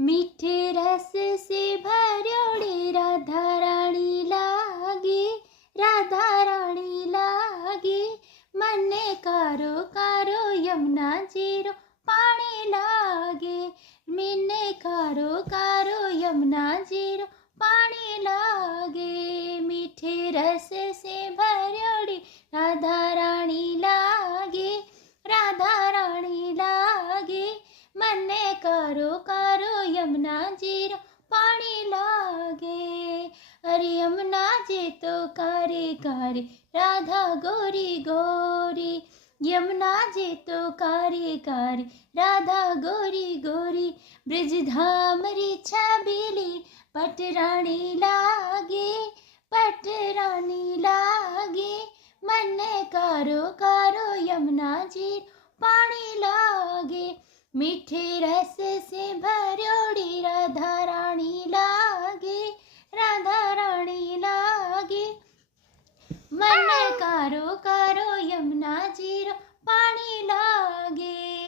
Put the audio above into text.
मीठे रस से भर्योड़ी राधा रानी लागे, राधा रानी लागे। मने कारो कारो यमुना जीरो पानी लागे, मिने कारो कारो यमुना जीरो पानी लागे। मीठे रस से भर्योड़ी राधा रानी लागे, राधा रानी लागे। मने कारो कारो यमुना जीरो पानी लागे। अरे यमुना जी तो कारे कारे राधा गोरी गोरी, यमुना जी तो कारे कारे राधा गोरी गोरी। ब्रजधामरी छबीली पटरानी लागे, पटरानी लागे। मने कारो कारो यमुना जी पानी लागे। मीठे रस से भर्योड़ी राधा रानी लागे, राधा रानी लागे। मन कारो कारो